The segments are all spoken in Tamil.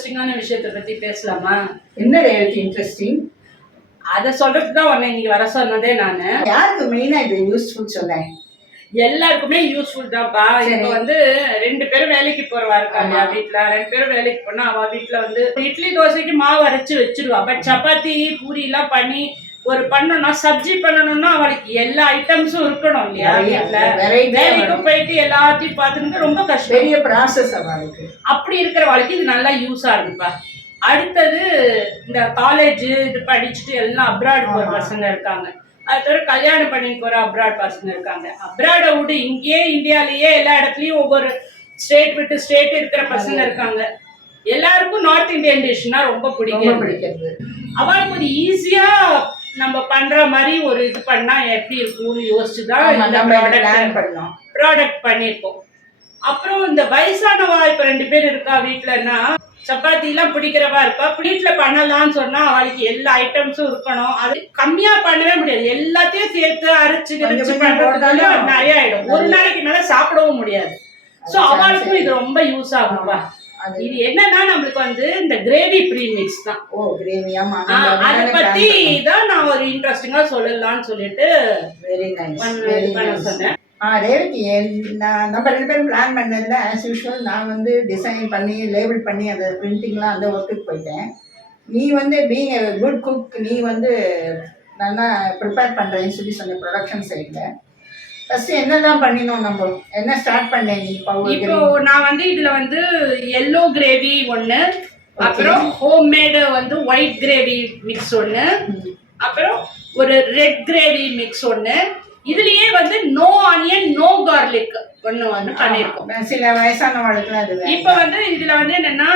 இன்ட்ரெஸ்டிங்கான விஷயத்தை பத்தி பேசலாமா? என்ன ரேவதி இன்ட்ரெஸ்டிங்? அதை சொல்றதுக்கு தான் உன்னை இன்னைக்கு வர சொன்னதே நானு. யாருக்கு மெயினா இது யூஸ்ஃபுல் சொன்னேன்? எல்லாருக்குமே யூஸ்ஃபுல் தான்ப்பா. இப்ப வந்து 2 பேரும் வேலைக்கு போறவா இருக்காங்க வீட்டுல. 2 பேரும் வேலைக்கு போனா அவ வீட்டுல வந்து இட்லி தோசைக்கு மாவு அரைச்சு வச்சிருவா. பட் சப்பாத்தி பூரி எல்லாம் பண்ணி ஒரு பண்ணணும்னா சப்ஜி பண்ணணும்னா அவளுக்கு எல்லா ஐட்டம்ஸும் இருக்கணும் இல்லையா வீட்டுல. வேலைக்கும் போயிட்டு எல்லாத்தையும் பார்த்துட்டு ரொம்ப கஷ்டம், பெரிய ப்ராசஸ் அவளுக்கு. அப்படி இருக்கிற வாழ்க்கை இது நல்லா யூஸா இருக்குப்பா. அடுத்தது இந்த காலேஜ் இது படிச்சுட்டு எல்லாம் அப்ராட் போற பசங்க இருக்காங்க. அது தவிர கல்யாணம் பண்ணி போற அப்ராட் பசங்க இருக்காங்க. அப்ராட விட்டு இங்கேயே இந்தியாலேயே எல்லா இடத்துலயும் ஒவ்வொரு ஸ்டேட் விட்டு ஸ்டேட் இருக்கிற பசங்க இருக்காங்க. எல்லாருக்கும் நார்த் இந்தியன் டிஷ்னா ரொம்ப பிடிக்கிறது. அவளுக்கு ஒரு ஈஸியா நம்ம பண்ற மாதிரி ஒரு இது பண்ணா எப்படி இருக்கும்னு யோசிச்சுதான் இந்த ப்ராடக்ட் பண்ணிருக்கோம். அப்புறம் இந்த வயசானவா இப்ப 2 பேர் இருக்கா வீட்டுலன்னா சப்பாத்தி எல்லாம் பிடிக்கிறவா இருப்பா. வீட்டுல பண்ணலாம்னு சொன்னா அவளுக்கு எல்லா ஐட்டம்ஸும் இருக்கணும். அது கம்மியா பண்ணவே முடியாது. எல்லாத்தையும் சேர்த்து அரைச்சு பண்றதுனால நிறைய ஆயிடும். ஒரு நாளைக்கு மேல சாப்பிடவும் முடியாது. சோ அவளுக்கும் இது ரொம்ப யூஸ் ஆகும்பா. இது என்னன்னா நம்மளுக்கு வந்து இந்த கிரேவி ப்ரீமிக்ஸ் தான். அத பத்தி தான் நான் ஒரு இன்ட்ரெஸ்டிங்கா சொல்லலாம்னு சொல்லிட்டு சொன்னேன். ரேவதி, நம்ம 2 பேரும் பிளான் பண்ணதில் ஆஸ் யூஷுவல் நான் வந்து டிசைன் பண்ணி லேபிள் பண்ணி அந்த பிரிண்டிங்லாம் அந்த ஒர்க்குக்கு போயிட்டேன். நீ வந்து பீங் எ குட் குக், நீ வந்து நல்லா ப்ரிப்பேர் பண்ணுறேன்னு சொல்லி சொன்ன ப்ரொடக்ஷன் சைடில் ஃபர்ஸ்ட் என்னதான் பண்ணினோம், நம்ம என்ன ஸ்டார்ட் பண்ணேன் நீ? இப்போ நான் வந்து இதுல வந்து எல்லோ கிரேவி ஒன்று, அப்புறம் ஹோம்மேடு வந்து ஒயிட் கிரேவி மிக்ஸ் ஒன்று, அப்புறம் ஒரு ரெட் கிரேவி மிக்ஸ் ஒன்று. இதுலயே வந்து நோ ஆனியன் நோ கார்லிக் ஒண்ணு வந்து பண்ணிருக்கோம். சில வயசானவங்களுக்குலாம் அது. இப்ப வந்து இதுல வந்து என்னன்னா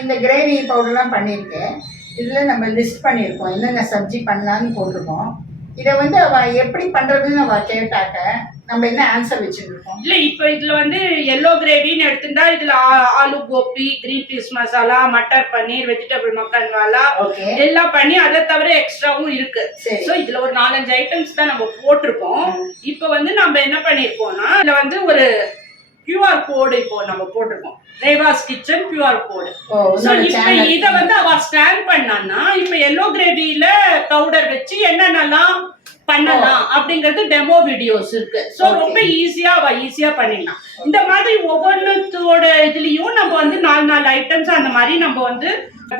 இந்த கிரேவி பவுடர்லாம் பண்ணிருக்கேன். இதுல நம்ம லிஸ்ட் பண்ணிருக்கோம் என்னென்ன சப்ஜி பண்ணலான்னு போட்டிருக்கோம். இதை வந்து அவ எப்படி பண்றதுன்னு அவ கேட்டாக்க நம்ம என்ன ஆன்சர் வச்சுருக்கோம். இல்ல இப்ப இதுல வந்து எல்லோ கிரேவின்னு எடுத்துட்டா இதுல aloo Gopi, green peas masala, matar paneer, vegetable மக்கன்வாலா எல்லாம் பண்ணி அதை தவிர எக்ஸ்ட்ராவும் இருக்கு. சோ இதுல ஒரு 4-5 ஐட்டம்ஸ் தான் நம்ம போட்டிருக்கோம். இப்ப வந்து நம்ம என்ன பண்ணிருக்கோம்னா இதுல வந்து ஒரு QR கோடு இப்போ நம்ம போட்டிருக்கோம். ரேவாஸ் கிச்சன் QR கோடு. இப்ப இத வந்து அவ ஸ்கேன் பண்ணான்னா இப்ப எல்லோ கிரேவில பவுடர் வச்சு என்னென்னலாம் பண்ணலாம் அப்படிங்கறது டெமோ வீடியோஸ் இருக்கு. சோ ரொம்ப ஈஸியா பண்ணிடலாம். இந்த மாதிரி ஒவ்வொன்றுத்தோட இதுலயும் நம்ம வந்து 4 ஐட்டம்ஸ் அந்த மாதிரி நம்ம வந்து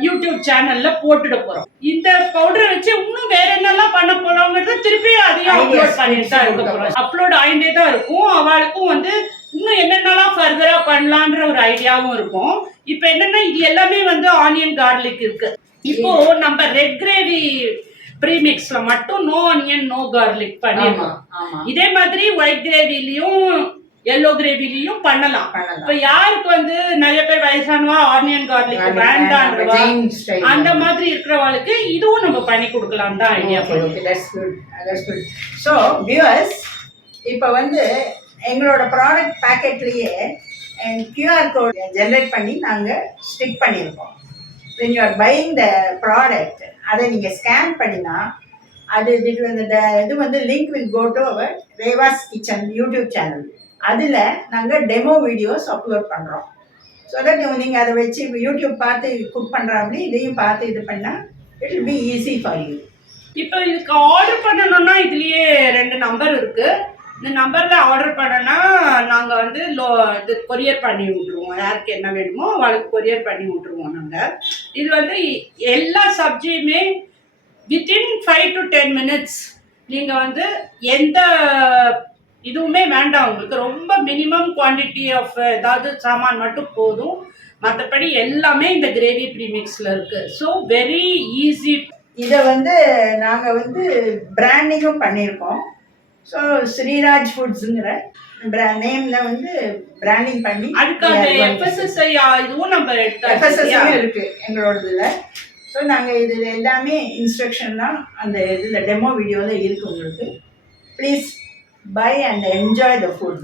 யூடியூப் சேனல்ல போட்டுட போறோம். இந்த பவுடரை வச்சு இன்னும் வேற என்னெல்லாம் பண்ண போறோம்ங்கிறத திருப்பி அதையும் அப்லோட் பண்ணிட்டு தான் இருக்க போறோம். அப்லோட் ஆயிட்டே தான் இருக்கும். அவளுக்கும் வந்து இன்னும் என்னென்னலாம் ஃபர்தரா பண்ணலான்ற ஒரு ஐடியாவும் இருக்கும். இப்ப என்னன்னா இது எல்லாமே வந்து ஆனியன் கார்லிக் இருக்கு. இப்போ நம்ம ரெட் கிரேவி ப்ரீமிக்ஸ்ல மட்டும் நோ ஆனியன் நோ கார்லிக் பண்ணிருக்கோம். இதே மாதிரி ஒயிட் கிரேவிலையும் எல்லோ கிரேவிலையும் பண்ணலாம். இப்ப யாருக்கு வந்து நிறைய பேர் வயசானவா ஆனியன் கார்லிக் வேண்டான்றவா அந்த மாதிரி இருக்கிறவங்களுக்கு இதுவும் நம்ம பண்ணி கொடுக்கலாம் தான் ஐடியா. ஸோ வியூவர்ஸ், இப்போ வந்து எங்களோட ப்ராடக்ட் பேக்கெட்லேயே QR கோட் ஜென்ரேட் பண்ணி நாங்கள் ஸ்டிக் பண்ணியிருக்கோம். when you are buying the product, அதை நீங்கள் ஸ்கேன் பண்ணினா அது இது வந்து link will go to our Reva's kitchen YouTube channel. அதில் நாங்கள் டெமோ வீடியோஸ் அப்லோட் பண்ணுறோம். ஸோ தட் நீங்கள் அதை வச்சு யூடியூப் பார்த்து குக் பண்ணுறாங்களே இதையும் பார்த்து இது பண்ணால் it will be easy for you. இப்போ இதுக்கு ஆர்டர் பண்ணணும்னா இதுலேயே 2 நம்பர் இருக்குது. இந்த நம்பர்ல ஆர்டர் பண்ணனா நாங்க வந்து இது கொரியர் பண்ணி விட்டுருவோம். யாருக்கு என்ன வேணுமோ அவளுக்கு கொரியர் பண்ணி விட்டுருவோம் நாங்க. இது வந்து எல்லா சப்ஜியுமே வித்தின் 5 to 10 minutes நீங்க வந்து எந்த இதுவுமே வேண்டாம். உங்களுக்கு ரொம்ப மினிமம் குவான்டிட்டி ஆஃப் ஏதாவது சாமான் மட்டும் போதும். மற்றபடி எல்லாமே இந்த கிரேவி ப்ரீமிக்ஸ்ல இருக்கு. So very easy. இதை வந்து நாங்கள் வந்து பிராண்டிங்கும் பண்ணியிருக்கோம். ஸோ ஸ்ரீராஜ் ஃபுட்ஸுங்கிற நேம்ல வந்து பிராண்டிங் பண்ணி அதுக்காக FSSAI இதுவும் நம்ம FSSAI இருக்கு எங்களோடதுல. ஸோ நாங்கள் இதில் எல்லாமே இன்ஸ்ட்ரக்ஷன்லாம் அந்த இதில் டெமோ வீடியோவில் இருக்குது உங்களுக்கு. Please buy and enjoy the food.